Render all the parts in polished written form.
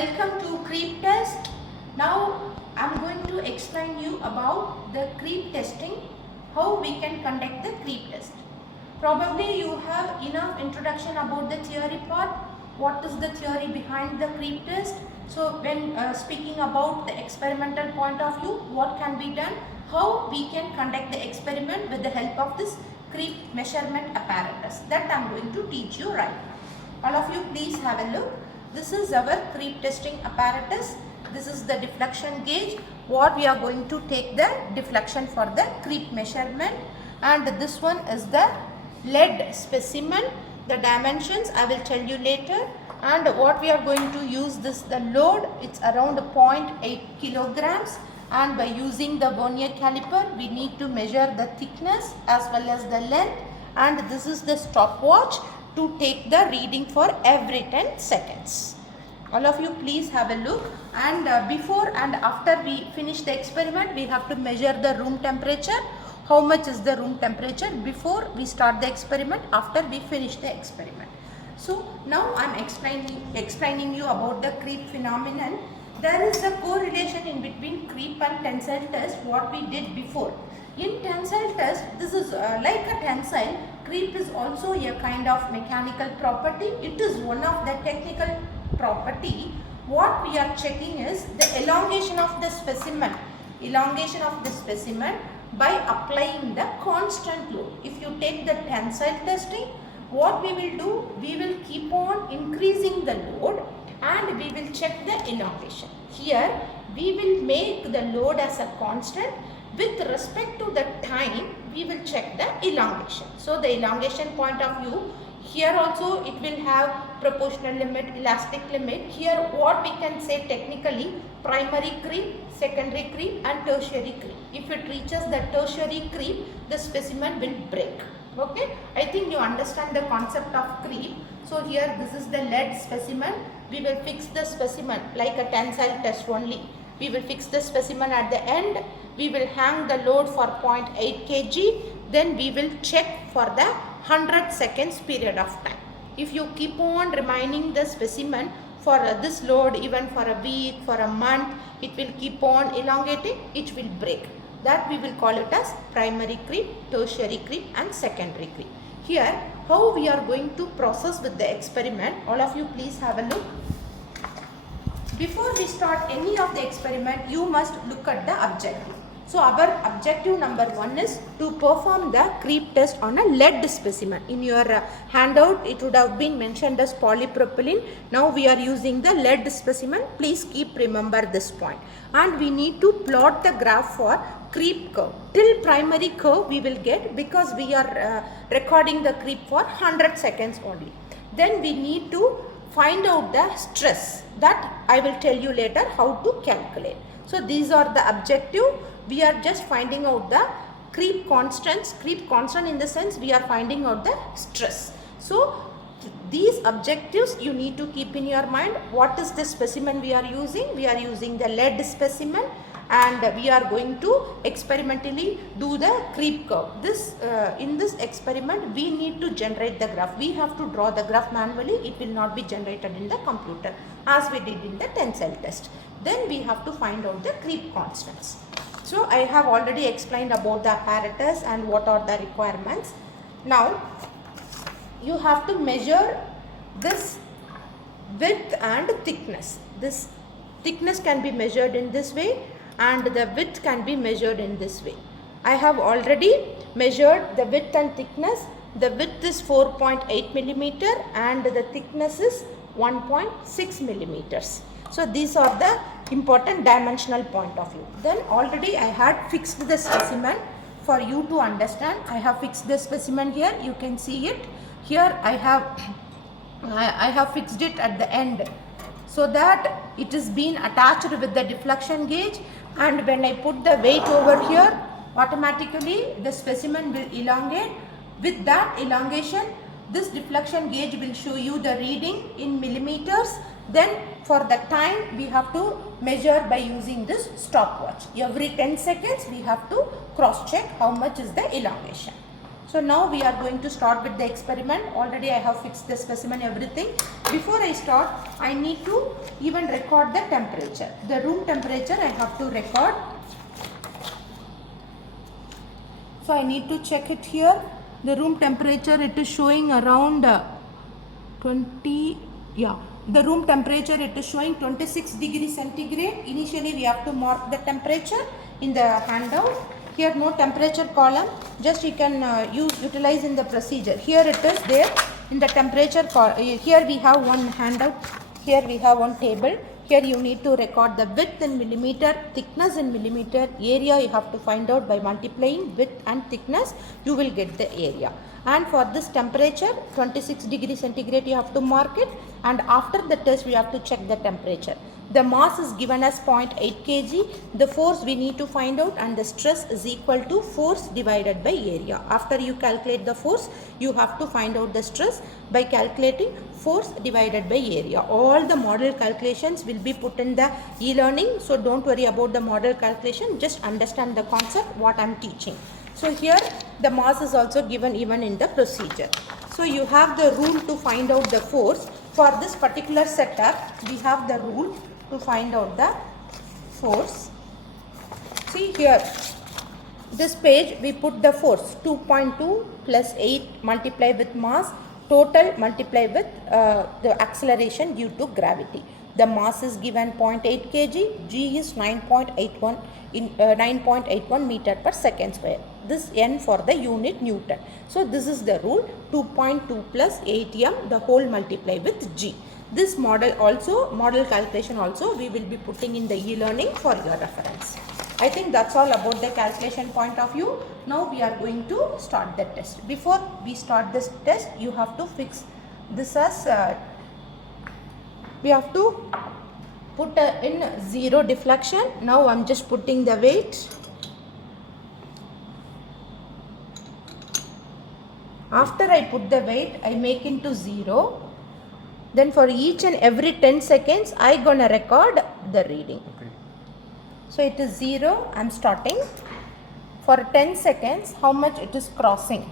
Welcome to creep test. Now I am going to explain you about the creep testing, how we can conduct the creep test. Probably you have enough introduction about the theory part, what is the theory behind the creep test. So when speaking about the experimental point of view, what can be done, how we can conduct the experiment with the help of this creep measurement apparatus, that I am going to teach you right now. All of you please have a look. This is our creep testing apparatus. This is the deflection gauge. What we are going to take the deflection for the creep measurement, and this one is the lead specimen. The dimensions I will tell you later, and what we are going to use this, the load, it's around 0.8 kilograms, and by using the vernier caliper we need to measure the thickness as well as the length, and this is the stopwatch to take the reading for every 10 seconds. All of you please have a look, and before and after we finish the experiment we have to measure the room temperature. How much is the room temperature before we start the experiment, after we finish the experiment. So now I am explaining you about the creep phenomenon. There is a correlation in between creep and tensile test, what we did before. In tensile test, this is like a tensile, creep is also a kind of mechanical property. It is one of the technical property. What we are checking is the elongation of the specimen. Elongation of the specimen by applying the constant load. If you take the tensile testing, what we will do, we will keep on increasing the load and we will check the elongation. Here we will make the load as a constant. With respect to the time, we will check the elongation. So the elongation point of view, here also it will have proportional limit, elastic limit. Here what we can say technically, primary creep, secondary creep and tertiary creep. If it reaches the tertiary creep, the specimen will break. Okay, I think you understand the concept of creep. So here this is the lead specimen. We will fix the specimen like a tensile test only. We will fix the specimen at the end. We will hang the load for 0.8 kg. Then we will check for the 100 seconds period of time. If you keep on remaining the specimen for this load even for a week, for a month, it will keep on elongating, it will break. That we will call it as primary creep, tertiary creep and secondary creep. Here how we are going to process with the experiment, all of you please have a look. Before we start any of the experiment, you must look at the objective. So our objective number 1 is to perform the creep test on a lead specimen. In your handout it would have been mentioned as polypropylene. Now we are using the lead specimen. Please keep remember this point. And we need to plot the graph for creep curve. Till primary curve we will get, because we are recording the creep for 100 seconds only. Then we need to find out the stress. That I will tell you later how to calculate. So these are the objective. We are just finding out the creep constants. Creep constant in the sense we are finding out the stress. So these objectives you need to keep in your mind. What is the specimen we are using? We are using the lead specimen, and we are going to experimentally do the creep curve. This in this experiment we need to generate the graph. We have to draw the graph manually. It will not be generated in the computer as we did in the tensile test. Then we have to find out the creep constants. So I have already explained about the apparatus and what are the requirements. Now you have to measure this width and thickness. This thickness can be measured in this way and the width can be measured in this way. I have already measured the width and thickness. The width is 4.8 millimeter and the thickness is 1.6 millimeters. So these are the important dimensional point of view. Then already I had fixed the specimen for you to understand. I have fixed the specimen here. You can see it. Here I have fixed it at the end, so that it is being attached with the deflection gauge, and when I put the weight over here, automatically the specimen will elongate. With that elongation, this deflection gauge will show you the reading in millimeters. Then for the time we have to measure by using this stopwatch. Every 10 seconds we have to cross check how much is the elongation. So now we are going to start with the experiment. Already I have fixed the specimen, everything. Before I start, I need to even record the temperature. The room temperature I have to record. So I need to check it here. The room temperature, it is showing around 20, yeah. The room temperature, it is showing 26 degrees centigrade. Initially we have to mark the temperature in the handout. Here no temperature column, just you can utilize in the procedure. Here it is there in the temperature column. Here we have one handout, here we have one table. Here you need to record the width in millimeter, thickness in millimeter, area you have to find out by multiplying width and thickness, you will get the area. And for this temperature, 26 degrees centigrade you have to mark it, and after the test we have to check the temperature. The mass is given as 0.8 kg, the force we need to find out, and the stress is equal to force divided by area. After you calculate the force, you have to find out the stress by calculating force divided by area. All the model calculations will be put in the e-learning, so don't worry about the model calculation, just understand the concept what I am teaching. So here the mass is also given even in the procedure. So you have the rule to find out the force. For this particular setup, we have the rule to find out the force. See here, this page we put the force 2.2 plus 8 multiplied with mass, total multiplied with the acceleration due to gravity. The mass is given 0.8 kg, g is 9.81 meter per second square. This n for the unit Newton. So this is the rule, 2.2 plus 8m the whole multiplied with g. This model calculation also we will be putting in the e-learning for your reference. I think that's all about the calculation point of view. Now we are going to start the test. Before we start this test, you have to fix this as we have to put in zero deflection. Now I am just putting the weight. After I put the weight, I make into 0. Then for each and every 10 seconds, I gonna record the reading. Okay. So it is 0, I am starting. For 10 seconds, how much it is crossing?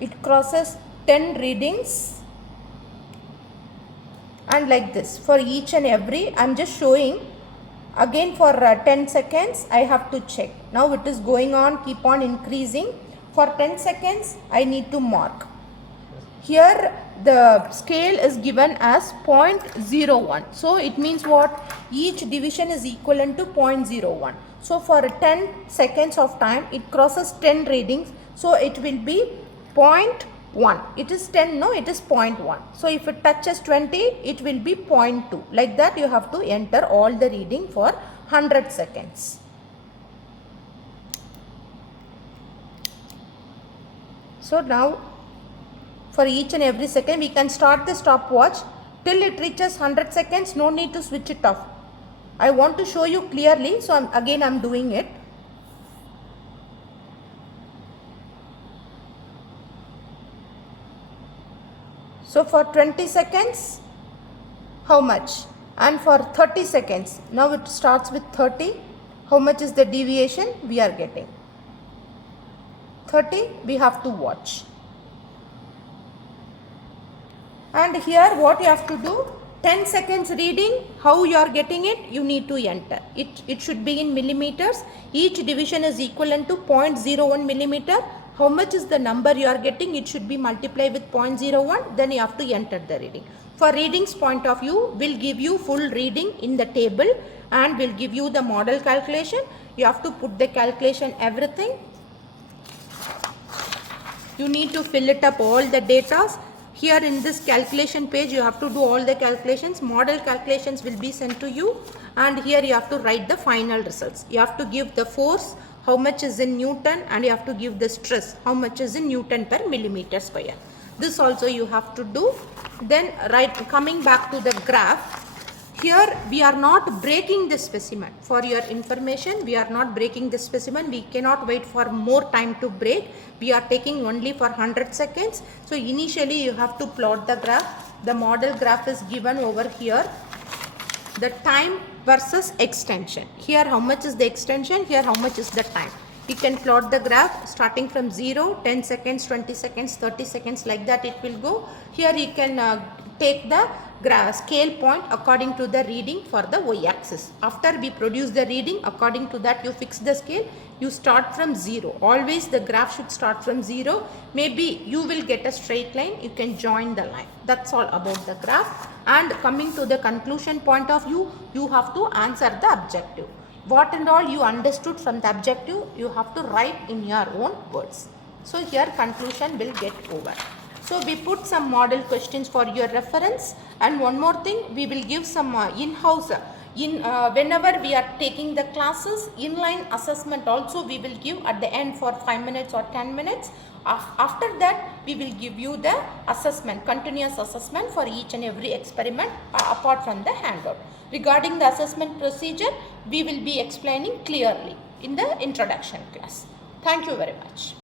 It crosses 10 readings. And like this for each and every, I am just showing again for 10 seconds I have to check. Now it is going on, keep on increasing. For 10 seconds I need to mark. Here the scale is given as 0.01. So it means what? Each division is equivalent to 0.01. So for 10 seconds of time it crosses 10 readings. So it will be 0.1. It is 10, no, it is 0.1. So if it touches 20, it will be 0.2. Like that you have to enter all the reading for 100 seconds. So now for each and every second we can start the stopwatch till it reaches 100 seconds. No need to switch it off. I want to show you clearly, so I am doing it. So for 20 seconds, how much? And for 30 seconds, now it starts with 30. How much is the deviation we are getting? 30, we have to watch. And here what you have to do, 10 seconds reading, how you are getting it, you need to enter. It should be in millimeters. Each division is equivalent to 0.01 millimeter. How much is the number you are getting? It should be multiplied with 0.01. Then you have to enter the reading. For readings point of view, we'll give you full reading in the table and we'll give you the model calculation. You have to put the calculation everything. You need to fill it up all the data. Here in this calculation page, you have to do all the calculations. Model calculations will be sent to you. And here you have to write the final results. You have to give the force, how much is in Newton, and you have to give the stress, how much is in Newton per millimeter square. This also you have to do. Then coming back to the graph, Here we are not breaking the specimen. For your information, we are not breaking the specimen. We cannot wait for more time to break. We are taking only for 100 seconds. So initially you have to plot the graph. The model graph is given over here. The time versus extension. Here how much is the extension, here how much is the time. You can plot the graph starting from 0, 10 seconds, 20 seconds, 30 seconds, like that it will go. Here you can take the scale point according to the reading for the y-axis. After we produce the reading, according to that you fix the scale. You start from 0. Always the graph should start from 0. Maybe you will get a straight line. You can join the line. That's all about the graph. And coming to the conclusion point of view, you have to answer the objective. What and all you understood from the objective, you have to write in your own words. So here conclusion will get over. So we put some model questions for your reference, and one more thing, we will give some in-house whenever we are taking the classes, inline assessment also we will give at the end for 5 minutes or 10 minutes. After that we will give you the assessment, continuous assessment for each and every experiment apart from the handout. Regarding the assessment procedure, we will be explaining clearly in the introduction class. Thank you very much.